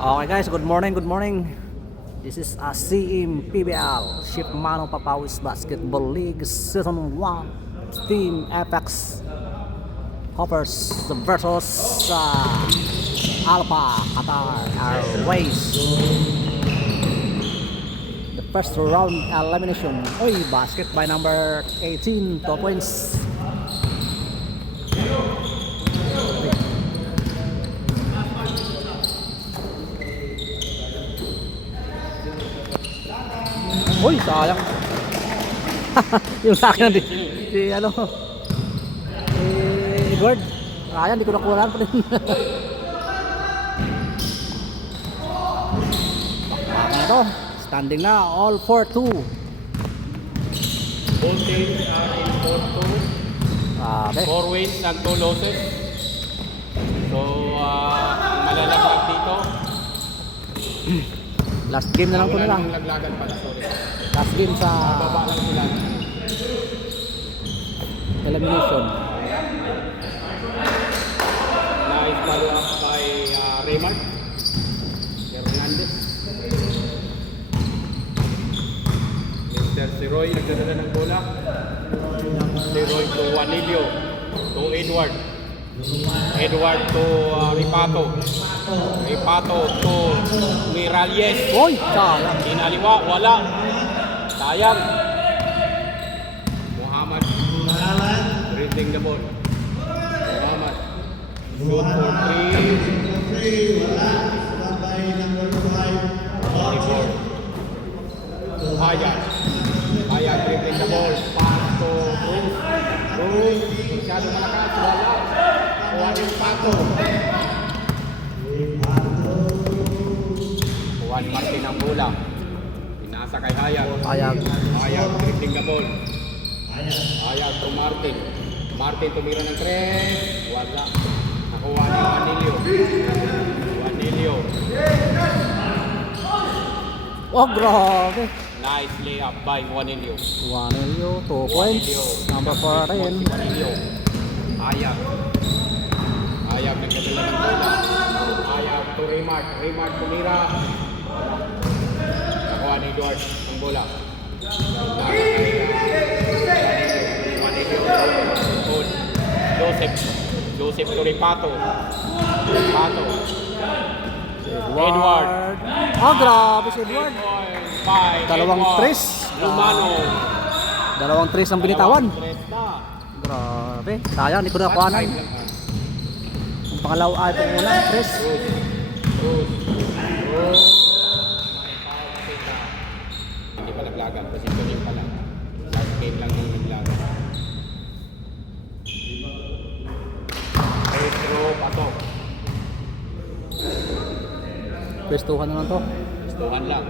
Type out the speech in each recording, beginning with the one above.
Okay guys, good morning, good morning. This is a CM PBL Ship Mano Papawis Basketball League Season 1 Team Apex Hoppers versus Alpha Qatar Airways. The first round elimination. Oy, basket by number 18, 2 points. Uy, sayang. Yung sa akin di Edward. Sayang, di ko nakuhaan pa rin. Bakit ito? Standing na, all 4-2. Both teams are in 4-2. 4 wins and 2 losses. So, malalaglag dito. Last game na lang po nila. Walang laglagan pala, sorry. Last game sa Baba lang sila. elimination. Nice follow up by Raymond Hernandez. Mr. Siroy nagdadala ng bola. Siroy to Juanilio, to Edward. Edward to Ripato. Ripato to Miralles. Uy, sayang. Inaliwa, wala. Sayang. Muhammad reading the ball. Muhammad shoot for 3. Hayat dribbling the ball. Pass to Bruce. Bruce, masyado malakas. Wala. Juan Pato. Juan Martin ang bola. Pinasa kay Hayat. Hayat dribbling the ball. Hayat to Martin. Martin tumira ng 3. Wala. Nakuha ni Juanilio. Juanilio. Oh, grabe. Nice layup by Juanilio. Juanilio, 2 points. Number 14. Juanilio. Hayat. Hayat nagdadala ng bola. Hayat to Raymart. Raymart tumira. Nakuha ni Edward ang bola. Joseph to Ripato. Edward. Oh, grabe si Edward. Dalawang tres. Dalawang tres ang binitawan. Grabe. Sayang, hindi ko nakuhanan. Ang pangalaw ay pangunang tres. Hindi pa naglagan. Positioning pa lang. Last game lang yung naglagan. Pedro Patok. Pwestuhan na lang to. Pwestuhan lang.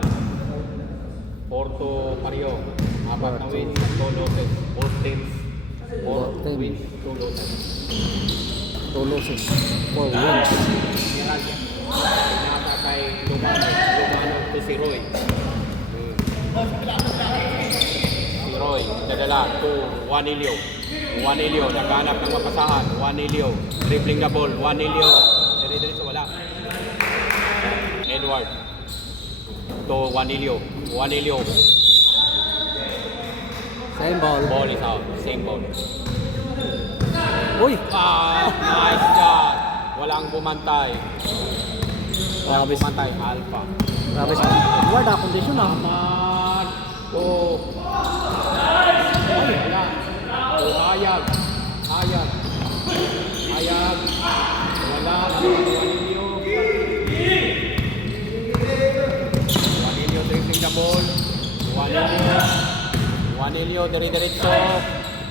Porto Mario. 4 na wins, 2 losses. Both teams. 4 wins, 2 losses. 2 losses, 4 wins. Miralles. Pinasa kay Lumano. Lumano to si Roy. Si Roy. Dadala to Juanilio. Juanilio. Naghanap ng mapasahan. Juanilio. Dribbling the ball. Juanilio. Dire-diretso wala. Edward. To Juanilio. Juanilio. Same ball. Ball is out. Same ball. Uy! Nice shot. Walang bumantay. Walang Grabe. bumantay. Alpha. Grabe si Edward, kondisyon ah. Naman. To. Ay, wala. To Hayag. Hayag. Hayag. Wala. Juanilio. Juanilio dribbling the ball. Juanilio dire-diretso.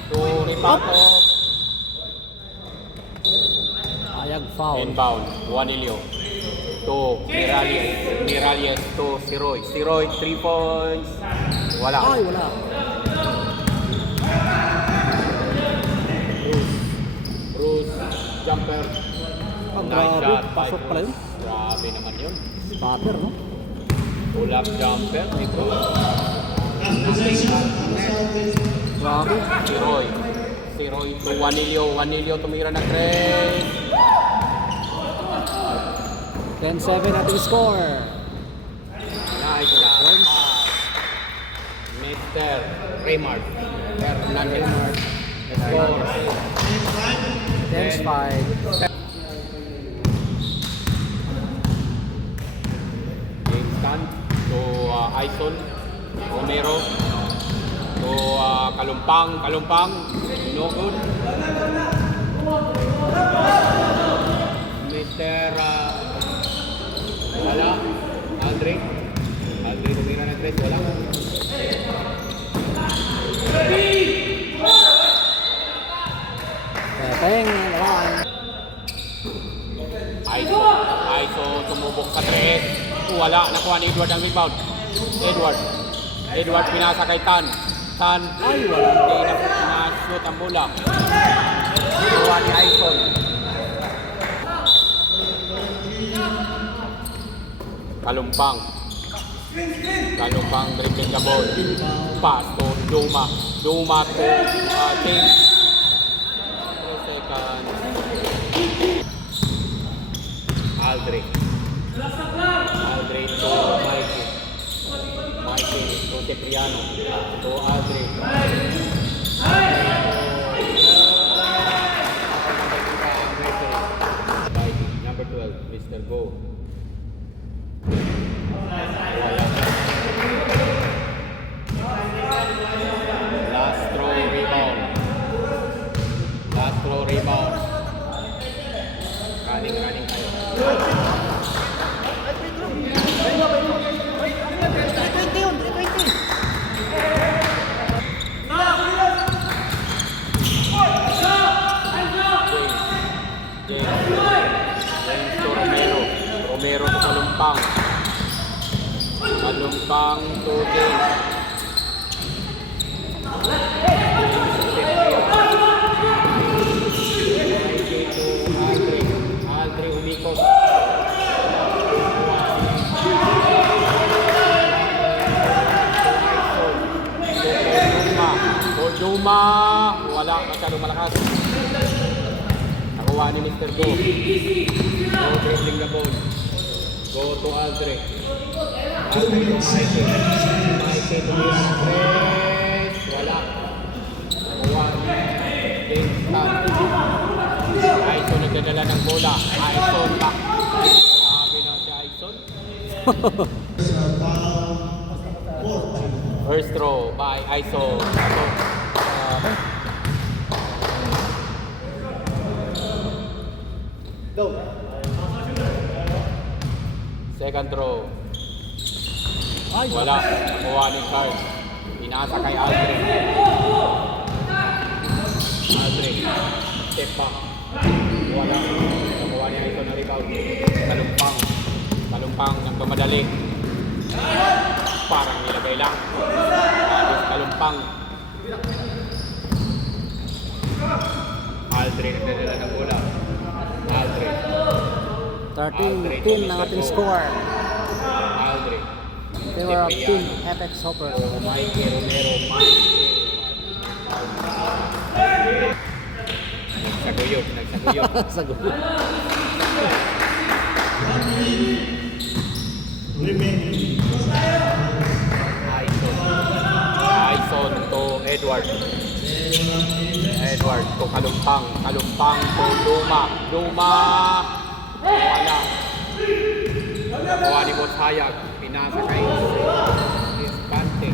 To Ripato. Ayag foul. Inbound, Juanilio to Miralles to Siroy. Siroy, 3 points. Wala. Ay, wala. Bruce, jumper. Ang Nice grabe. shot by Pasok pala yun. Bruce. Grabe naman yun. Spatter, no? Pull up jumper ni Bruce. Grabe. Siroy to Juanilio. Juanilio tumira ng 3. 10-7 ating score. Nice shot. Mr. Raymart Hernandez. Score. 10-5. James Tan to Aison Romero to Kalumpang, no good. Mr. Wala, Aldrin tumira ng 3, wala. Peng, naman. Aiso tumubok sa 3, wala, nakuha ni Edward ang rebound. Edward pinasa kay Tan, ay wala, hindi na pinashoot ang bola. Nakuha ni Aison. Kalumpang dribbling the ball. Pass to Duma to James. 2 seconds. Aldrin to Mikey to Cipriano to Aldrin. Number 12, Mr. Go. Last throw rebound. Running kayo. James to Romero to Kalumpang to James. Aldrin umikot. Duma, wala, masyadong malakas. Nakuha ni Mr. Go. Go dribbling the ball. Go to Aldrin to Mikey. Mikey to Andres. Wala. Nakuha ni James Tan. Aison nagdadala ng bola. Aison back. Sabi na si Aison. First throw by Aison. Second throw. Wala. Nakuha ni Carl. Pinasa kay Aldrin. Step back. Wala. Nakuha ni Aison na rebound. Kalumpang nagmamadali. Parang nilagay lang. Kalumpang. Aldrin nagdadala ng bola. Aldrin 13-10 ang ating score. Aldrin. Favor of Team FX Hopper. Mikey Romero. Nagsaguyod. Sa gulo. Aison to Edward to Kalumpang to Duma. Wala. Nakuha ni Boss Hayag. Pinasa kay Ispante.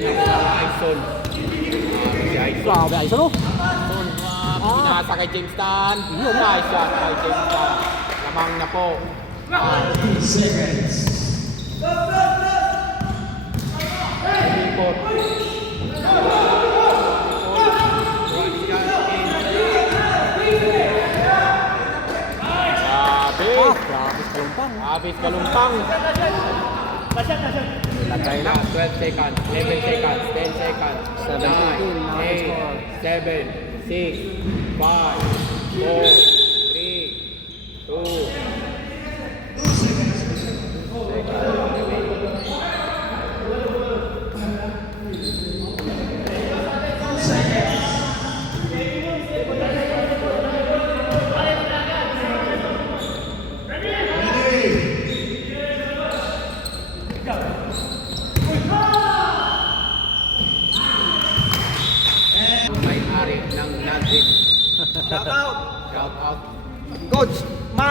Nakuha Aison. Si Aison. Grabe, Aison, no? Pinasa kay James Tan. Nice shot kay James Tan. Lamang na po. Ikot. Abis Kalumpang. Lagay na. 12 seconds, 11 seconds, 10 seconds, 17 na 9, 8, 7, 6, 5, 4, 3, 2,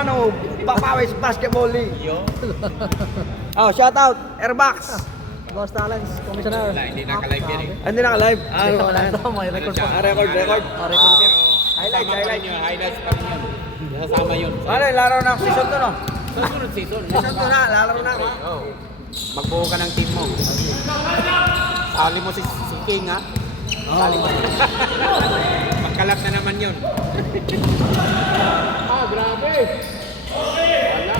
Mano Papawis Basketball League. Oh, shout out Airbox. Boss Talents, Commissioner. Wala, hindi naka-live yan eh. Hindi naka-live. Hindi naman ito, may record pa. Record. Record. Highlights. Highlights pa rin yun. Nasama yun. Ano, laro ng season 2 no? Sa sunod season. Season 2 na, laro na. Oh. Magbuo ka ng team mo. Sali mo si King ha. Sali mo. Magkalap na naman yun. Grabe. Wala.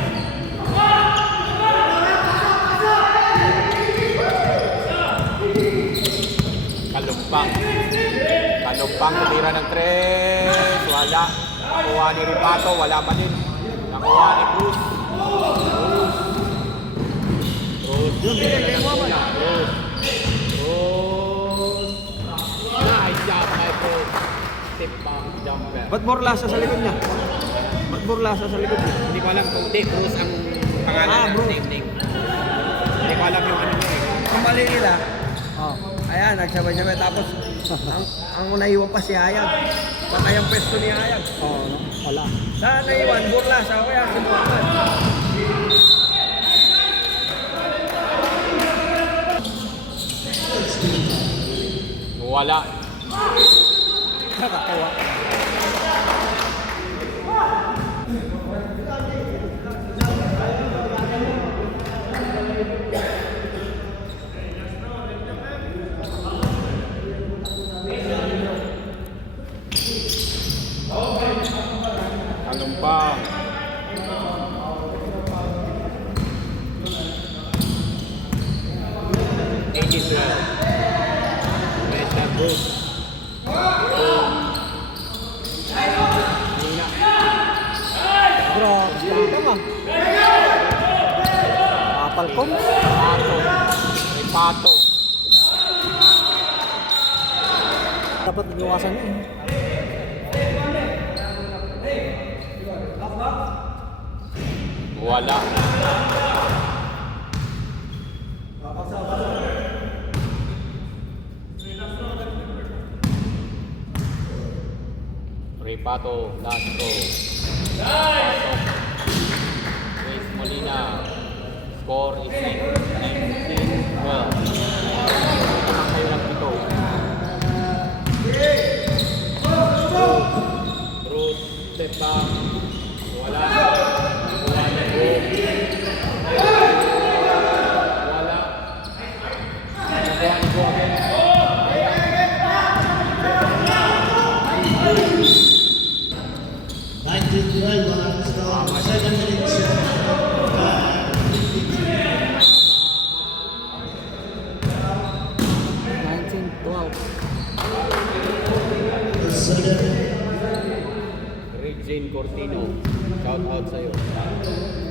Kalumpang tumira ng 3. Wala. Nakuha ni Ripato. Wala pa din. Nakuha ni Bruce. Nice job, Michael. Step back jumper. Ba't Borlasa sa likod niya? Ba't Borlasa sa likod niya? Hindi ko alam kung Bruce ang pangalan ng Bruce. name. Hindi ko alam yung ano niya eh. Ang mali nila, Oh. ayan, nagsabay-sabay tapos ang naiwan pa si Hayag. Patay ang pwesto ni Hayag. Oh, no? Wala. Saan naiwan? Borlasa o kaya si Muhammad? Wala. Nakakawa. Kalumpang. Mesa Bruce. Bro, ito nga. Apalcom. Ripato. Dapat iwasan eh. Wala. Ripato, last go. Luis Molina. Score is 19-12. Naman kayo ng pito. Bruce, step back. Wala. Wala. Nakuha ni Go again. Regine Cortino, shout out sa'yo.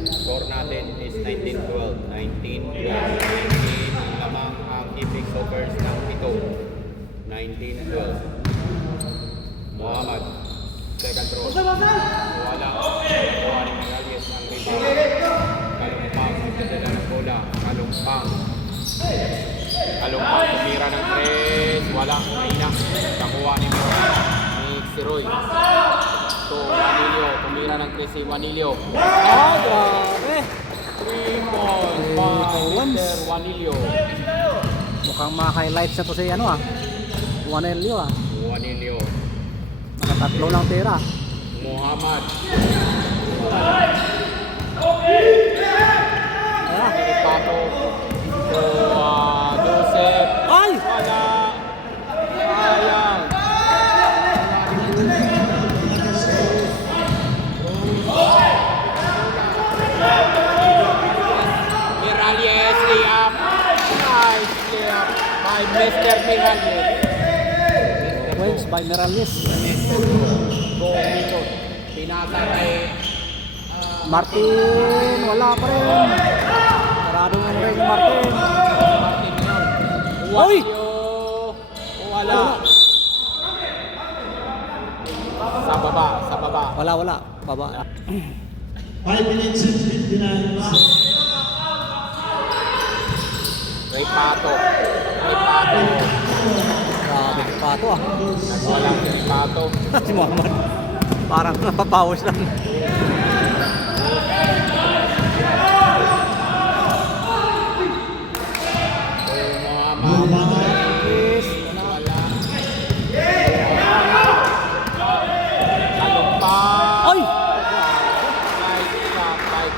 Score natin is 19-12. 19-12. 19 ang lamang ang Epic Soccers ng pito. 19-12. Muhammad, second throw. Wala. Nakuha ni Morales ang rebound. Kalumpang, nagdadala ng bola. Kalumpang. Kalumpang, tumira ng 3. Wala, mahina. Nakuha ni Morales. Ni Siroy. So, Juanilio, tumira ng 3 si Juanilio. Ah, grabe. 3 points by Mr. Juanilio. Mukhang maka-highlights na to si ano ah. Juanelio ah. Juanilio. Nakatatlo lang tira. Muhammad. Ayan. Ripato. So, Joseph. Ay! Wala. Sayang. Miralles layup. Nice layup by Mr. Miralles. Points by Morales. Go Mito. Pinasa kay Martin, wala pa rin. Saradong ang ring Martin. Martin yun. Uy! Wala. Sa baba, sa baba. Wala. Baba. 5 minutes and 59 seconds. Ripato. Grabe pa ito ah. Wala si Ripato. Si Muhammad. Parang napapawas lang.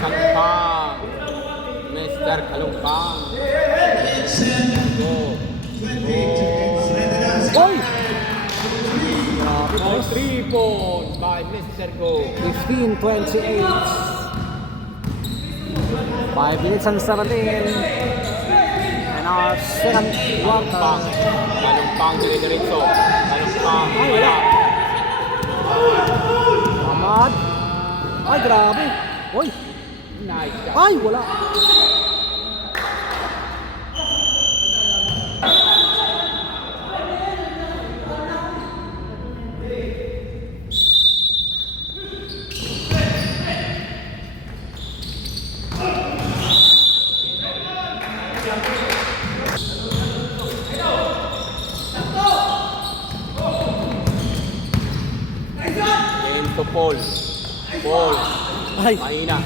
Kalumpang. Mr. Kalumpang. Go. Oy! Grabe, Oh, boss. 3 points by Mr. Go. 15-28. 5 minutes and 17. And our second Kalumpang. quarter. Kalumpang dire-diretso. Kalumpang. Wala. Ahmad. Ay, grabe. Oy! Nice shot. Ay, wala. Game to Paul. Paul. Ay. Mahina.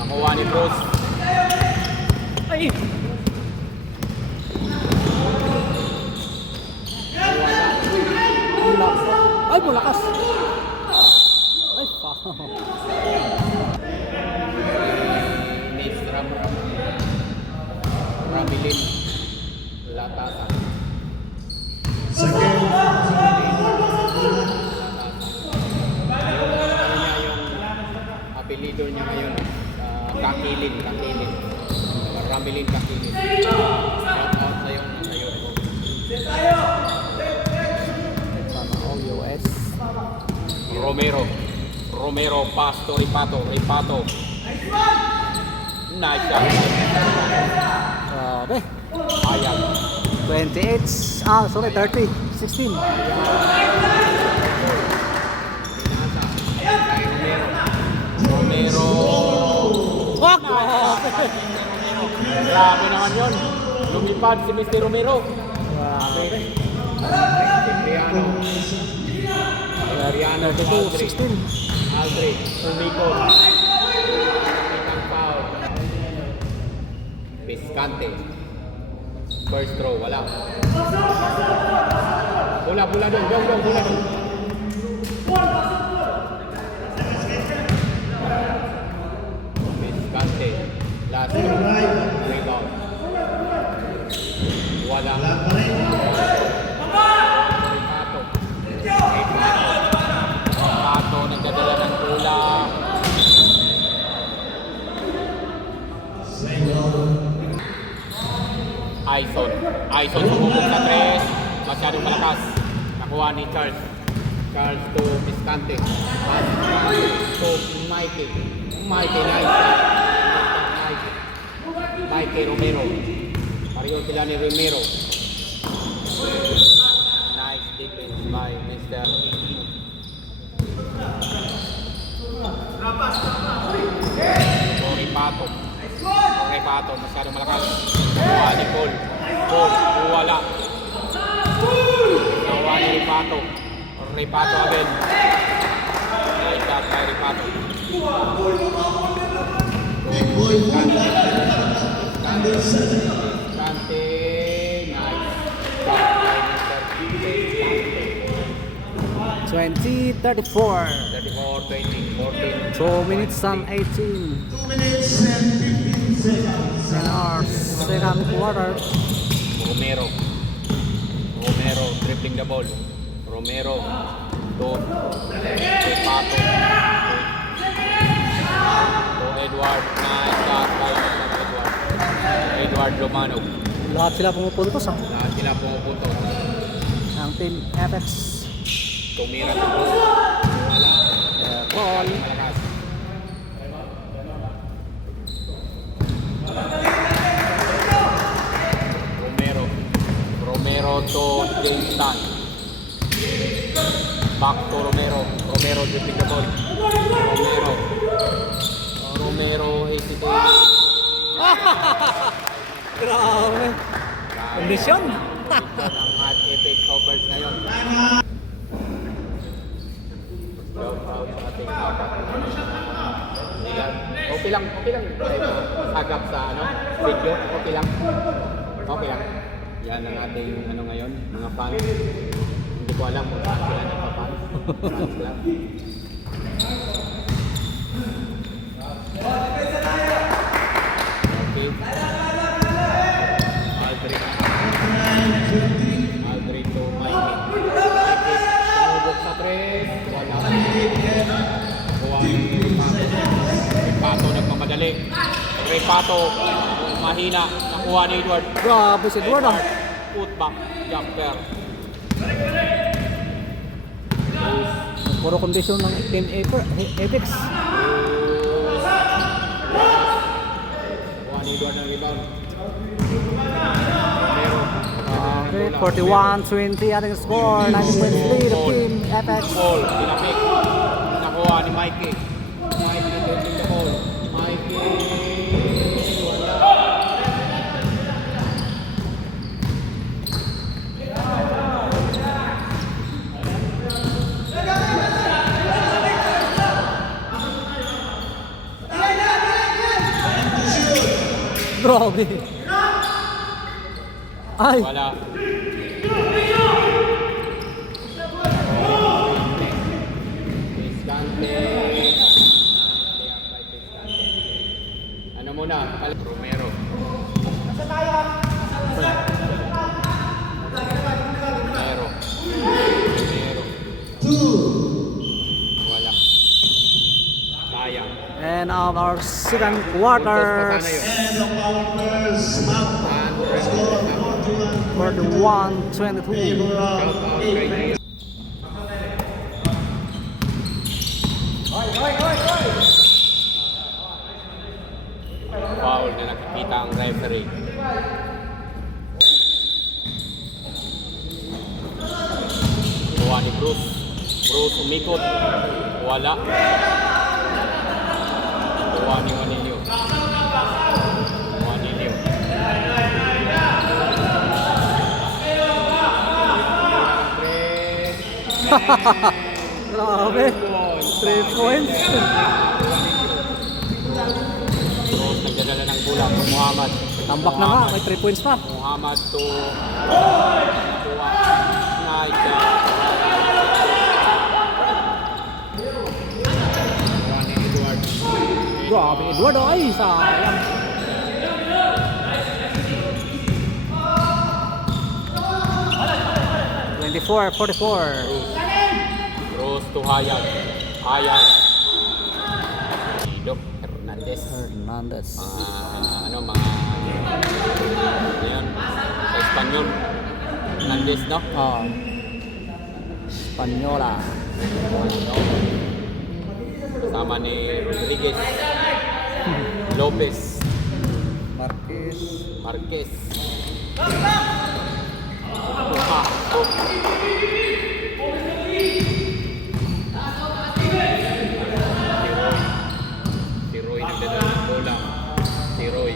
Nakuha ni Bruce. Ay. Ay, malakas. Ay, foul. Miss Ramilin. Latasa. Second, Yung apelido niya ngayon, Kakilin. Ramilin Kakilin. Shout out sa'yo. Sana all US. Romero, pass to Ripato. Nice shot. Grabe. Ayan. 30. 16. Romero. Wag! Grabe. Grabe naman yun. Lumipad si Mr. Romero. Grabe. Cipriano. Cipriano to 32, 16. Aldrich. Umikot. Itang foul. Piscante. First throw, wala. Bola doon. Bola doon. Piscante. Last throw. Rebound. Wala. Ripato nagdadala ng bola. Aison sumubok sa 3. Masyadong malakas. Nakuha ni Charles to Piscante. To Mikey. Mikey Romero. Pareho sila ni Romero. Nice defense by Mr. Ripato, masyadong malakas. Nakuha ni Paul, wala. Nakuha ni Ripato agad. Nice shot by Ripato. Piscante, nice shot by Mr. Piscante. 20-34. 34-20, 14. 2 minutes and 18. 2 minutes and 15 seconds. And our second quarter. Romero dribbling the ball. Romero to Ripato. To Edward. Nice shot by Edward Romano. Lahat sila pumupuntos ha. Lahat sila pumupunto. Ang Team FX. Tumira ng ball. Wala. Ball. Malakas. Romero to James Tan. Back to Romero dribbling the ball. Romero hesitating. Grabe. Kondisyon. Ang hot epic covers ngayon. Shout out sa ating apat. Okay lang. Agap sa video. Okay lang. Yan ang ating ngayon, mga fans. Hindi ko alam kung saan sila nagpa-fans. Fans lang. mali. Repato, mahina. Nakuha ni Edward. Grabe si Edward ah. Putback, jumper. Puro kondisyon ng Team Apex. Nakuha ni Edward ng rebound. Pero, Okay, 41-20 ating score. 90 points lead of Team Apex. ball, tinapik. Nakuha ni Mikey. Mikey taking the ball. Mikey. Wala. Grabe. Ay, Wala. Piscante. Ano muna? Romero. Romero. Romero. Wala. Sayang. and our second Puntos quarter. pa sana yun. And of our first half score 41-22. favor Shout of out kay Gia. Foul na nakikita ang referee. Kuha ni Bruce. Bruce umikot. Wala. Kuha ni Juanillo. Juanillo. Grabe. 3 points. Bruce nagdadala ng bola kung Muhammad. Tambak na nga, may 3 points pa. Muhammad to nakuha. Nice. Kuha ni Edward. Grabe, Edward, ay, sayang. Rose to Hayag. Hayag. Doc Hernandez. Hernandez. Mga yan, sa Espanyol. Hernandez, no? Oh. Spanyola. Kasama ni Rodriguez. Lopez. Marquez. Si Roy nagdadala ng bola. Si Roy.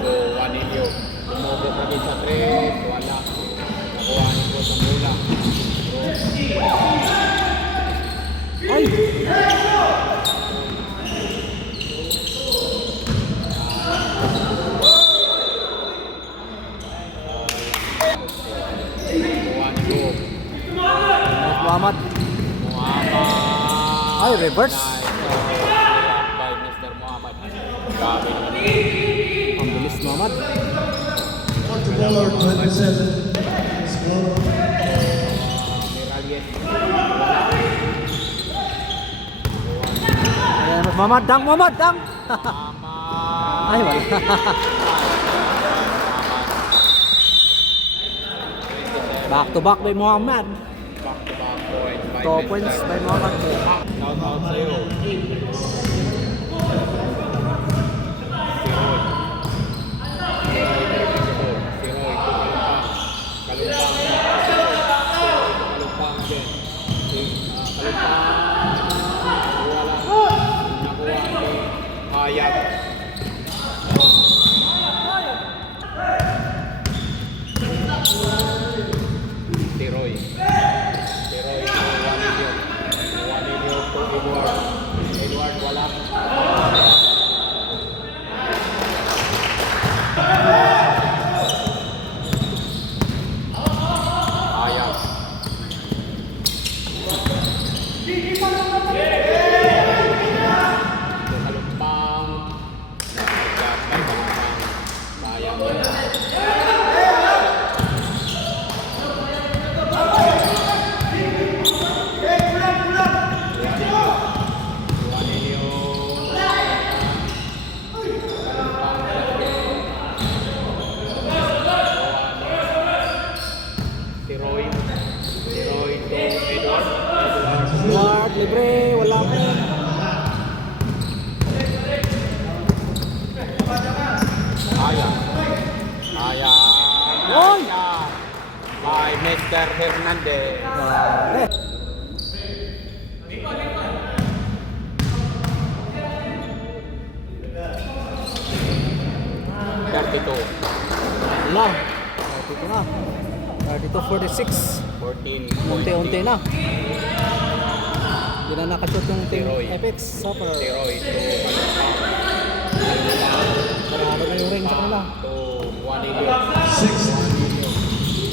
Go, Juanillo. Umugot na din sa 3. Wala. Nakuha ni Rose ang bola. Ay! Nakuha ni Go. Muhammad. Muhammad. Ay, reverse. Nice. By Mr. Muhammad. Grabe naman. Ang bilis, Muhammad. Portugal 27. Score Miralles. Ayan, Muhammad, dang, Muhammad, dang. Muhammad. Ay, wala. Back to back by Muhammad. Back-to-back points by 2 points Mr. by Muhammad. Shout out sa'yo. Si Roy, Kalumpang. Kalumpang din. Wala. Nakuha ni Hayag. Si Roy. Si Roy to Juanillo. Juanillo to Edward. Edward wala. Hayag. Hayag. Oy! By Mr. Hernandez. Grabe. Wala. 32 na. 32-46. 14. Unti-unti na. Hindi na nakashoot yung Team Teroy. Apex. Super. Steroid to Marami na yung ring sa kanila. to Juanilio. 6.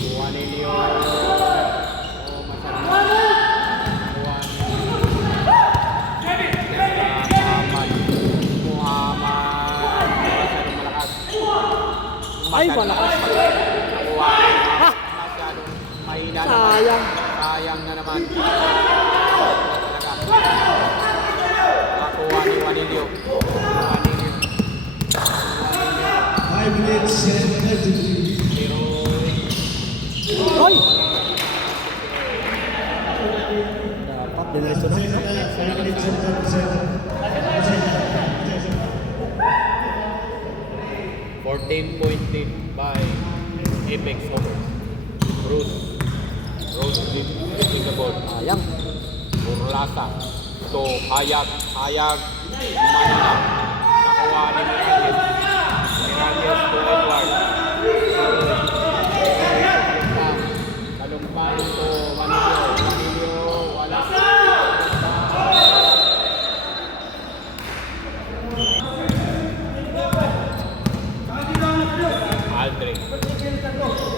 Juanilio. Oh, masarap. Muhammad. Masyadong malakas. Ay, malakas. Ha! Masyadong mahina naman. Sayang. Sayang na naman. Nakuha ni Juanilio. Juanilio. 5 minutes and 33. Pero Ay! Dapat diniretso na. 5 minutes and 37. 14.8 by Apex Homer. Rose leading the board. Sayang. Burlasa. So, Hayag. Manila. Nakuha ni Miralles. Miralles to Edward. Kalumpang to Manilio. Wala.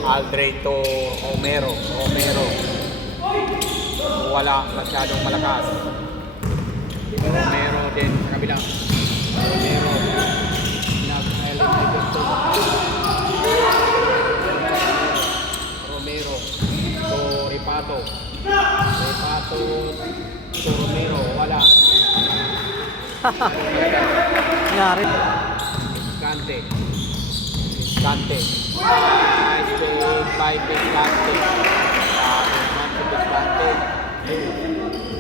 Aldre to Romero. Wala, masyadong malakas. Romero din sa kabila. Romero. Nag-eliminated to Romero. To Ripato to Romero. Wala. Nangyari. Escante. Nice to five Escante. Naman to Escante.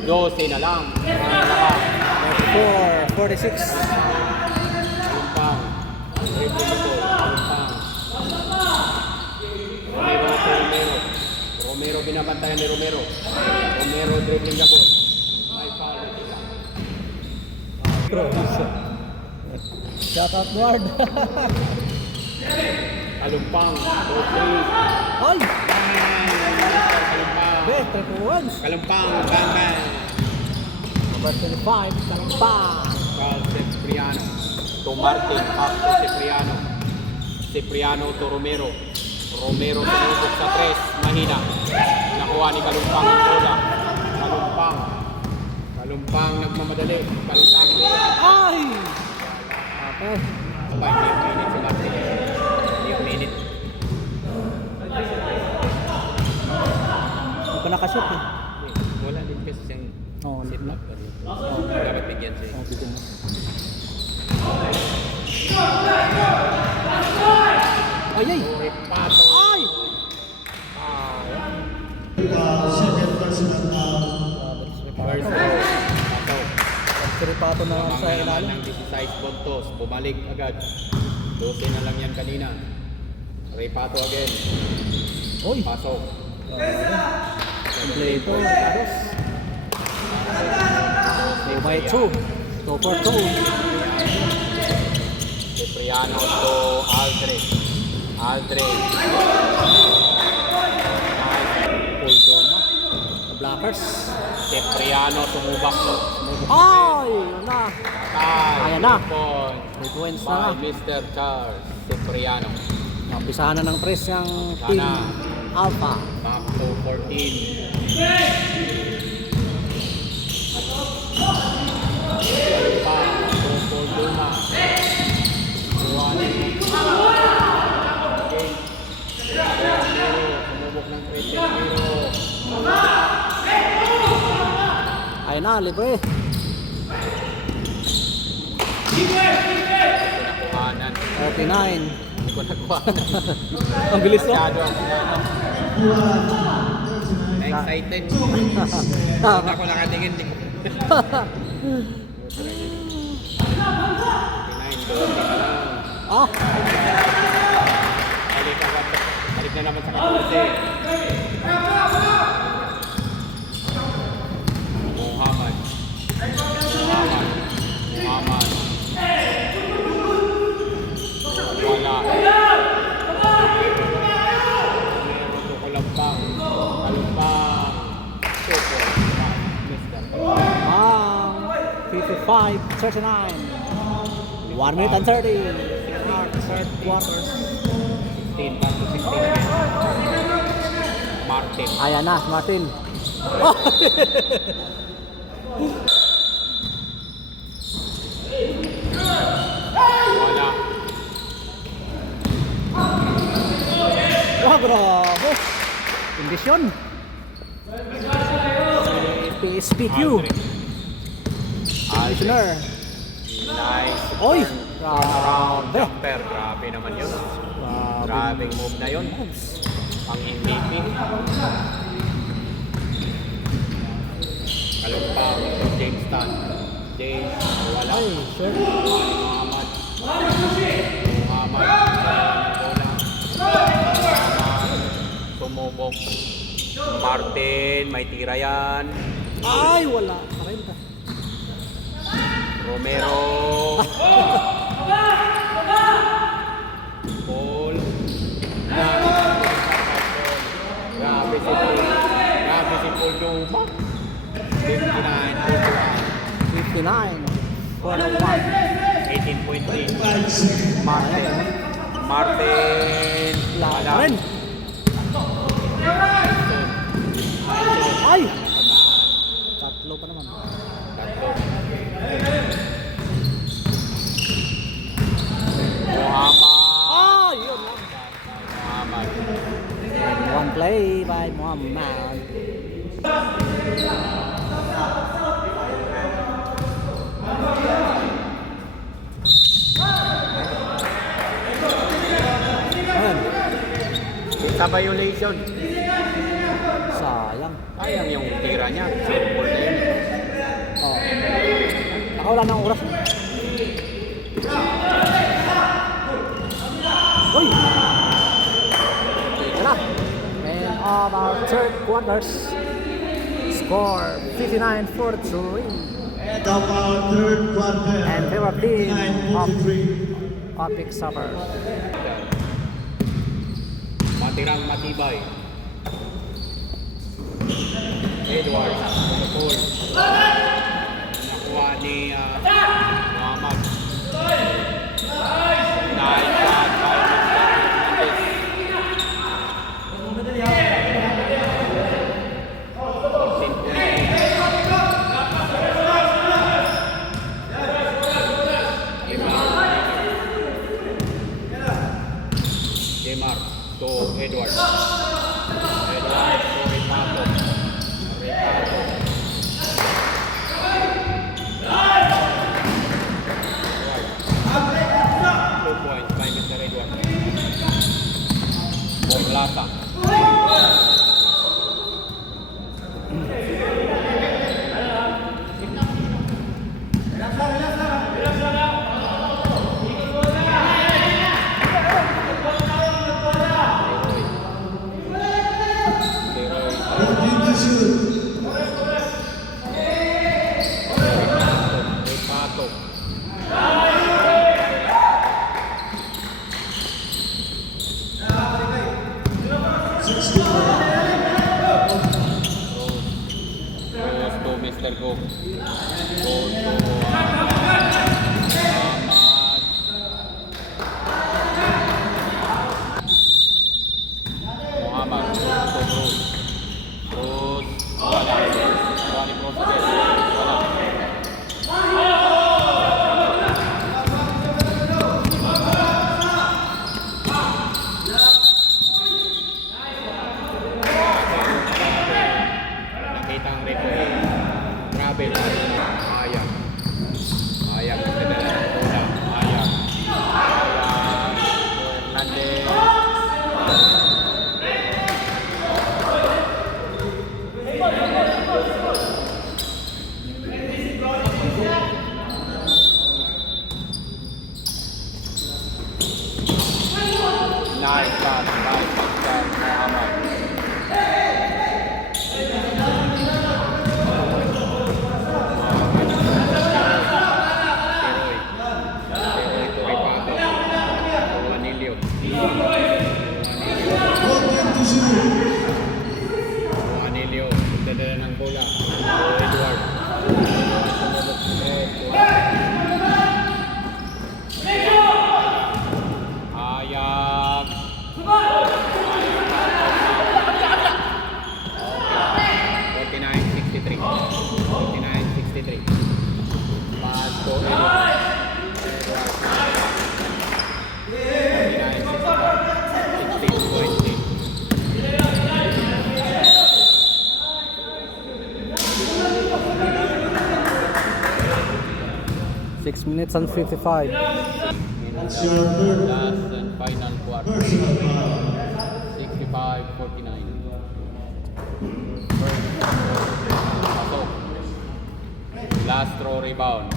12 na lang. 4-46. Kalumpang. Dribbling ito. Kalumpang. Romero binabantayan ni Romero. Romero dribbling the ball. May foul na sila. Shout out guard. Kalumpang. 2-3. Ay! Kalumpang. Be, 3-1. Kalumpang. Bang. Number 25, Kalumpang. Carl Cipriano. To Martin. Up to Cipriano. Cipriano to Romero. Romero sinubok sa 3. Mahina. Nakuha ni Kalumpang ang bola. Kalumpang nagmamadali. Kalumpang Ay! Okay. Abay, hindi yung minute si Martin. Hindi yung minute. Hindi pa nakashoot eh. Wala din kasi siyang Oo, sit na. up. Dapat bigyan siya. Oh, bigyan mo. Ay, ay! Ripato. Ay! Second personal foul. First row. Pato. Siripato na lang sa Tumama naman ilalim. ng 16 puntos. Bumalik agad. 12 na lang yan kanina. Ripato again. Uy! Pasok. Kompleto. Carlos. 2-2. 2-4-2. Cipriano to Aldre. Puldoma. The Blackers. Cipriano tumubak to. Ay! Yun na. Ayan na. 3 points By na. Mr. Charles Cipriano. Napisahan na ng press yung team Sana. Alpha. Back to 14. Pa, to Puldoma. Sumubok ng 3-0. Ayun na, libre. Nakuhanan. 39. Hindi ko nakuha. Ang bilis no? Masyado ako excited. Hindi ako nakatingin. 39, 12 na lang. Ah! na naman sa 14. Muhammad. Wala. Meron to kalampang. Kalampang. Super. Mister. 55-39. 1 minute and 30. Third quarter. 16 back to 16. Martin. Ayan na, Martin. Oh! Wala. Oh, grabe. Kondisyon. PSPQ. Commissioner. Nice. Oy! Round Grabe. jumper. Grabe naman yun. Grabe. Grabing move na yun. Ang MVP. Kalumpang. James Tan. James. Wala. Ay, sure. Muhammad. Muhammad. Sumubok. Martin. May tira yan. Ay, wala. 40. Romero. Paul. Grabe si Paul. Grabe si Paul Duma. 59. 59. 401. 18.3. 5 seconds. Martin. Martin. Wala rin. Ay! Tatlo pa naman. Tatlo. Muhammad. Ah, yun lang. Muhammad. One play by Muhammad. Ayan. Sa violation. Sayang. Sayang yung tira niya. Simple na yun. Oh. Nakawala ng oras. Uy! Ito na. And of our third quarters. Score 59-43. End of our third quarter. And favorite team of 59-43. Opic Suffer. Matirang matibay. Edwards. Paul. Nakuha ni Muhammad. Nice shot by Mr. Demar to Edwards. Edwards to Ripato. Ripato. 2 points by Mr. Edwards. Borlata. Leroy. 14 to shoot. Ripato. Goes to Mr. Go. Goes to Ahmad. Muhammad. Goes to Bruce. Bruce. Wala. Wala ni Bruce again. Wala. Nakita ang referee. Grabe na. Ayang. Ayang. Nagdala ng bola. Ayang. Ayang. Hernandez. Nice pass. Nice pass. Faisal Muhammad. Teroy Turipato. Juanilio. Juanilio. Magdadala ng bola. Edward. Ayag. 49-63. 49-63. Pass to Edward. 16-20. 6 minutes and 55. That's your third Last and final quarter. personal foul. 65-49. Last throw rebound.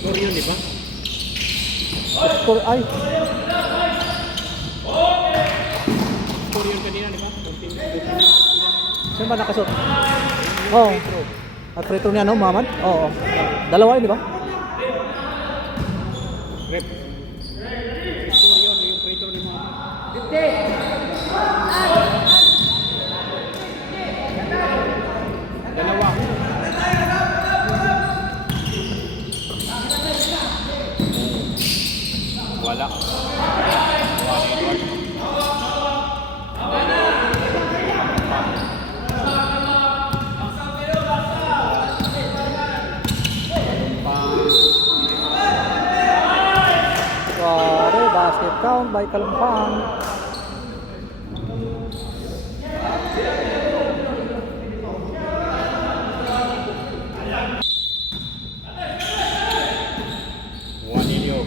Score yun, di ba? Score ay. Score yun kanina, di ba? Sino ba nakasot? Oo. At free throw niya, no, Muhammad? Oo. Dalawa yun, di ba? Rep. Score yun, yung free throw ni Muhammad. Dalawa. Wala. Sorry, basket count by Kalumpang. Juanilio.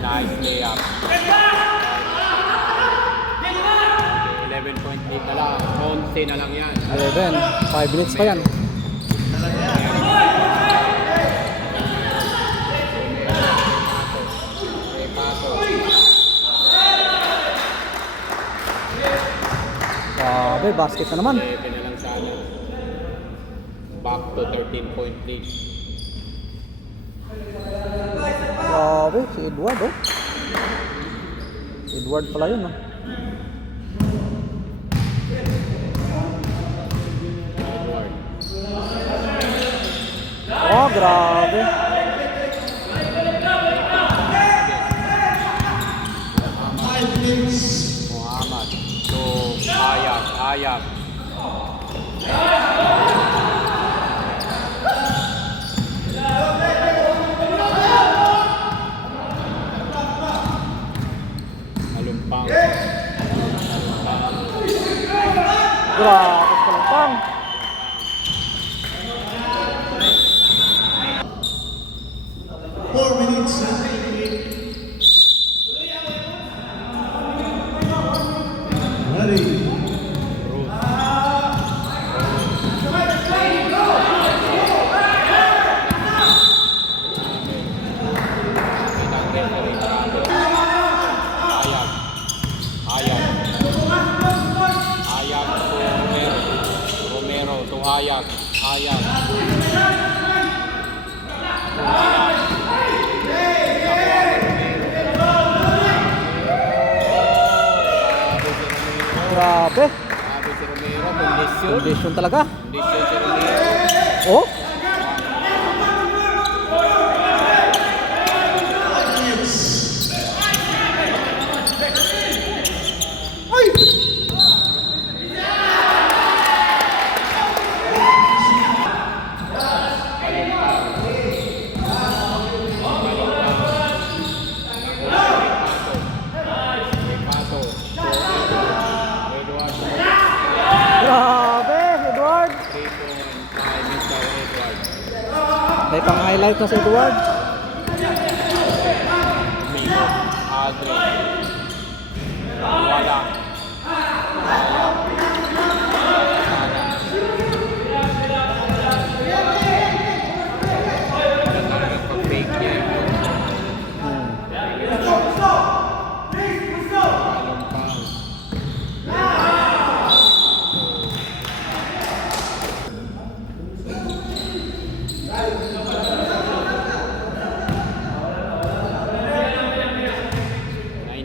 Nice layup. 11-point lead na lang. 11 na lang yan. 11. 5 minutes pa yan. Sabi, basket na naman. 11 na lang sana. Back to 13-point lead. Sabi, si Edward, oh. Edward pala yun, oh. Edward. Oh, grabe. Muhammad. So, Ayag. Malumpang. Grabe, Kalumpang. Four minutes and 8. Ready. Ayag to Romero to Ayag. Kondisyon talaga. Kondisyon si Romero. Oh? Repato. Edward. Grabe, Edward. 3 points by Mr. Edward. May pang-highlight na si Edward. Milo. Adri. Wala. Pag-fake niya. Palumpang.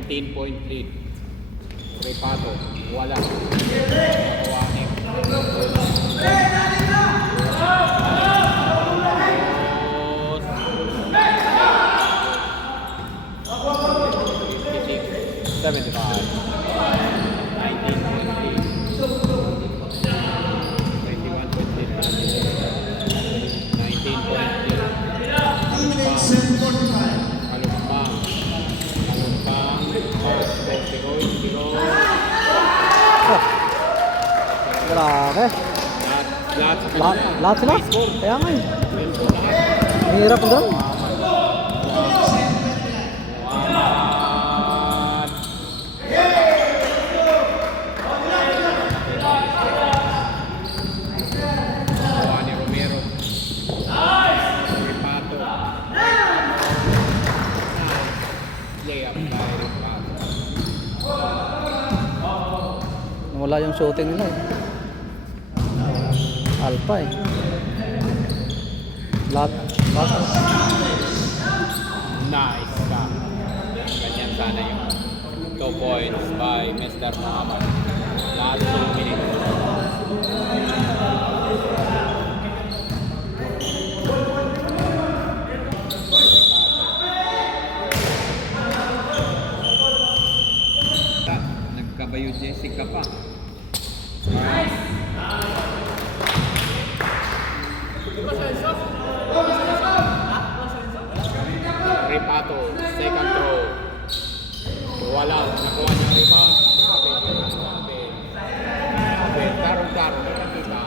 19-point lead. Repato. Wala. Kawanik. Elimination 45. Kalumpang. Grabe. Lahat sa Lahat sila. Kaya nga eh. Mahirap ang ganun. Juan Romero. Repato. Layup by Repato. Wala yung shooting nila eh. Alpha eh. Lahat. Nice stop. Ganyan sana yun. 2 points by Mr. Muhammad. Last 2 minutes. Nagkabayo Jessica pa. Repato, second throw. Wala, nakuha niya ang rebound. Grabe. Tarong-tarong, nakakita.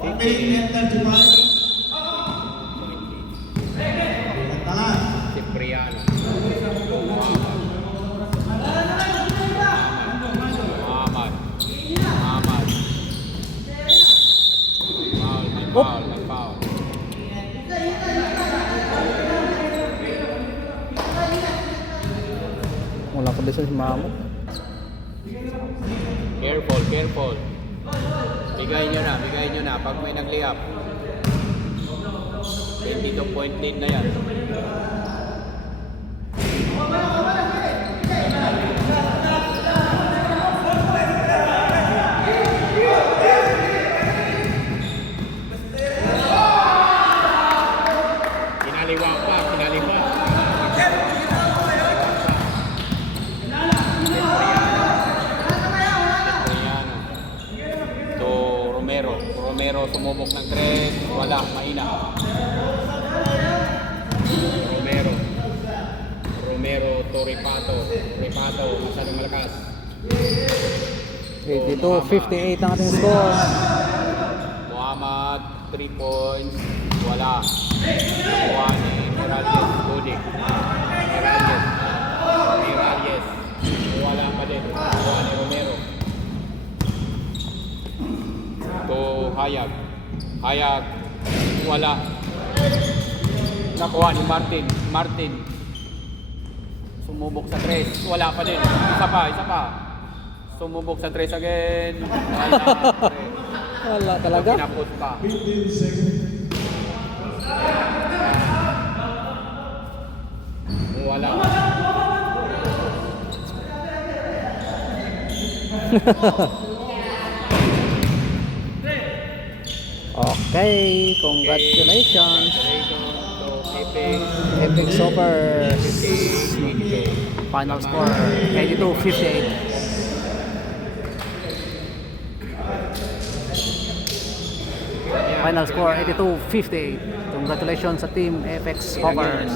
Minute and 35. Talas. Cipriano. Muhammad. Foul. Wala kondisyon si Mamo. Careful. Bigay nyo na pag may nag-layup. 22-point lead na yan. Kinaliwa. To Romero sumubok ng 3, wala, mahina. Romero to Repato, masyadong malakas. 82-58 ang ating score. Muhammad, 3 points, wala. Nakuha ni Miralles, Budik. Miralles, wala pa din. Nakuha ni Romero. To Hayag, wala. Nakuha ni Martin. Sumubok sa 3, wala pa din. Isa pa. Sumubok sa 3 again. Wala talaga. Pinapos pa. 15 seconds. Wala. Okay, congratulations. Epic Soppers. Final score 82-58. Final score 82-58. Congratulations sa Team Apex Hoppers.